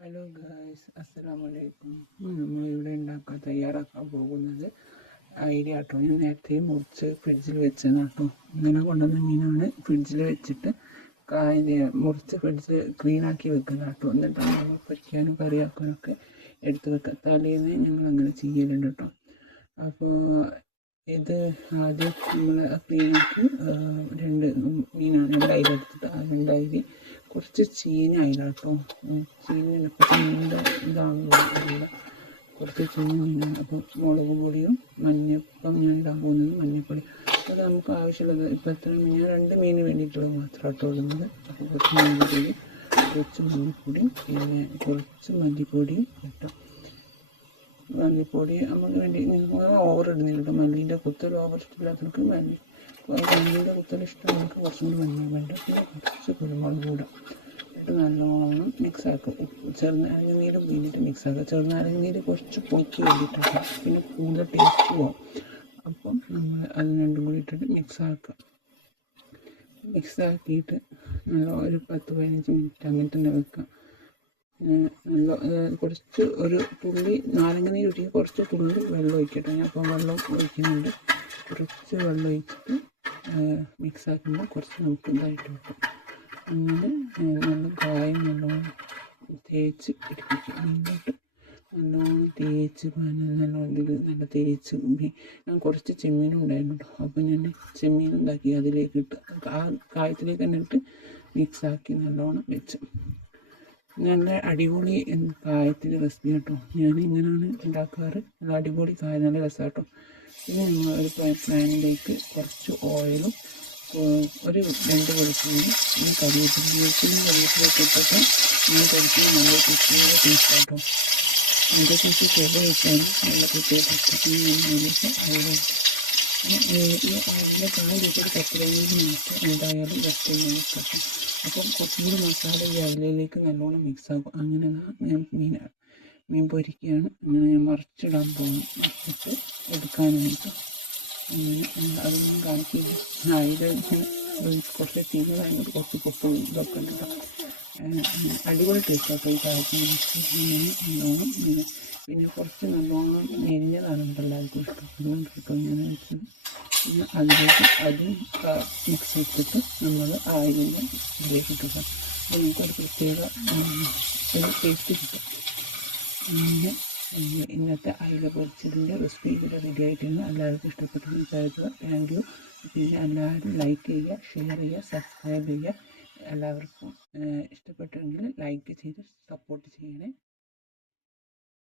Hello guys അസ്സലാമു അലൈക്കും നമ്മൾ ഇവിടെ ഉണ്ടാക്കാൻ തയ്യാറാക്കാൻ പോകുന്നത് അയില ആട്ടോ ഞാൻ നേരത്തെ മുറിച്ച് ഫ്രിഡ്ജിൽ വെച്ചതാണ് കേട്ടോ ഇങ്ങനെ കൊണ്ടുവന്ന മീനാണ് ഫ്രിഡ്ജിൽ വെച്ചിട്ട് കായ മുറിച്ച് ഫ്രിഡ്ജിൽ ക്ലീനാക്കി വെക്കുന്ന കേട്ടോ എന്നിട്ട് നമ്മൾ പൊരിക്കാനും കറിയാക്കാനും ഒക്കെ എടുത്ത് വെക്കുക. തലേന്ന് ഞങ്ങൾ അങ്ങനെ ചെയ്യലുണ്ട് കേട്ടോ അപ്പോൾ ഇത് ആദ്യം നമ്മൾ ക്ലീനാക്കി രണ്ട് മീനാണ് രണ്ട് അയില എടുത്തിട്ട് ആ രണ്ട് കുറച്ച് ചീന അതിനകത്തോ കേട്ടോ ചീന ഇപ്പം നീണ്ട ഇതാകുന്നില്ല കുറച്ച് ചീന അപ്പം മുളക് പൊടിയും മഞ്ഞപ്പം ഞാൻ ഇടാൻ പോകുന്നത് മഞ്ഞപ്പൊടി. അത് നമുക്ക് ആവശ്യമുള്ളത് ഇപ്പം എത്ര ഞാൻ രണ്ട് മീന് വേണ്ടിയിട്ടുള്ളത് മാത്രം കേട്ടോ ഇടുന്നത്. അപ്പോൾ കുറച്ച് മഞ്ഞൾപ്പൊടി കുറച്ച് മഞ്ഞപ്പൊടി പിന്നെ കുറച്ച് മല്ലിപ്പൊടിയും ഇട്ടു മല്ലിപ്പൊടി നമുക്ക് വേണ്ടി ഓവർ ഇടുന്നില്ല കേട്ടോ. മല്ലിന്റെ കുത്തൽ ഓവർ ഇഷ്ടമില്ലാത്തവർക്ക് മല്ലി മല്ലിന്റെ കുത്തൽ ഇഷ്ടമുള്ളവർക്ക് കുറച്ചും കൂടി മഞ്ഞൾ വേണ്ട. പിന്നെ കുറച്ച് കുരുമുളക് കൂടെ. നല്ലോണം മിക്സ് ആക്കുക ചെറുനാരങ്ങ നീര് പിന്നിട്ട് മിക്സ് ആക്കുക ചെറുനാരങ്ങ നീര് കുറച്ച് പൊക്കി വേണ്ടിയിട്ടാണ് പിന്നെ കൂടുതൽ ടേസ്റ്റ് പോകും അപ്പം നമ്മൾ അത് രണ്ടും കൂടി ഇട്ടിട്ട് മിക്സ് ആക്കിയിട്ട് നല്ല ഒരു പത്ത് പതിനഞ്ച് മിനിറ്റ് അങ്ങനെ തന്നെ വെക്കുക നല്ല കുറച്ച് ഒരു തുള്ളി നാരങ്ങ നീര് ഒഴിക്കുക കുറച്ച് തുള്ളി വെള്ളം ഒഴിക്കട്ടെ. ഞാൻ അപ്പം വെള്ളം ഒഴിക്കുന്നുണ്ട്. കുറച്ച് വെള്ളം ഒഴിച്ചിട്ട് മിക്സ് ആക്കുമ്പോൾ കുറച്ച് നമുക്ക് ഇതായിട്ട് വെക്കും. അങ്ങനെ നല്ല കായം നല്ലോണം തേച്ച് പിടിപ്പിക്കും. മുന്നോട്ട് നല്ലോണം തേച്ച് നല്ല ഇതിൽ നല്ല തേച്ച് ഞാൻ കുറച്ച് ചെമ്മീനും ഉണ്ടായിരുന്നു കേട്ടോ അപ്പോൾ ഞാൻ ചെമ്മീൻ ഉണ്ടാക്കി അതിലേക്ക് ഇട്ട് ആ കായത്തിലേക്ക് തന്നെ ഇട്ട് മിക്സാക്കി നല്ലോണം വെച്ച്. നല്ല അടിപൊളി കായത്തിന്റെ റെസിപ്പി കേട്ടോ ഞാൻ ഇങ്ങനെയാണ് ഉണ്ടാക്കാറ്. നല്ല അടിപൊളി കായ നല്ല രസമാണ് കേട്ടോ പിന്നെ ഞങ്ങൾ ഒരു പാനിലേക്ക് കുറച്ച് ഓയിലും ഒരു രണ്ട് വെളുത്തുള്ളി ഈ കരിവേപ്പില വെളുത്തുള്ളി കരിവേപ്പിലൊക്കെ ഇട്ടിട്ട് ഞാൻ കഴിക്കുന്നത് നല്ല കുട്ടിയുടെ ടേസ്റ്റ് കേട്ടോ എന്റെ ചേച്ചി ചെറു വെച്ചാൽ നല്ല അതിലേക്ക് അയല ഈ അയല കായ വെച്ചിട്ട് പത്ത് പതിനഞ്ച് മിനിറ്റ് എന്തായാലും റെസ്റ്റ് ചെയ്യാൻ വെക്കാം. അപ്പം കുറച്ചും മസാല ഈ അയലയിലേക്ക് നല്ലോണം മിക്സ് ആക്കും. അങ്ങനെ ഞാൻ മീൻ മീൻ പൊരിക്കുകയാണ്. അങ്ങനെ ഞാൻ മറിച്ചിടാൻ പോകുന്നു എടുക്കാനായിട്ട് അതൊന്നും കാണിക്കില്ല ഇങ്ങനെ കുറച്ച് തീയലായതുകൊണ്ട് കുറച്ച് കുപ്പും ഇതൊക്കെ ഉണ്ട് അടിപൊളി ടേസ്റ്റാട്ടോ ഈ ഇങ്ങനെ പിന്നെ കുറച്ച് നല്ലോണം മെരിഞ്ഞതാണ് എല്ലാവർക്കും ഇഷ്ടം. അതുകൊണ്ട് ഞാൻ വെച്ചത്. പിന്നെ അതിലേക്ക് അതും മിക്സ് ചെയ്തിട്ട് നമ്മൾ ആയിലിന്റെ ഇതിലേക്ക് ഇട്ടിട്ട് അപ്പോൾ നമുക്കൊരു പ്രത്യേക ഒരു ടേസ്റ്റ് കിട്ടും. അങ്ങനെ ഇന്നത്തെ അയില പൊരിച്ചതിന്റെ റെസിപ്പി ഇവിടെ റെഡി ആയിട്ടുണ്ട്. എല്ലാവർക്കും ഇഷ്ടപ്പെട്ടെന്ന് കരുതുക താങ്ക് യു പിന്നെ എല്ലാവരും ലൈക്ക് ചെയ്യുക ഷെയർ ചെയ്യുക സബ്സ്ക്രൈബ് ചെയ്യുക. എല്ലാവർക്കും ഇഷ്ടപ്പെട്ടെങ്കിൽ ലൈക്ക് ചെയ്ത് സപ്പോർട്ട് ചെയ്യണേ.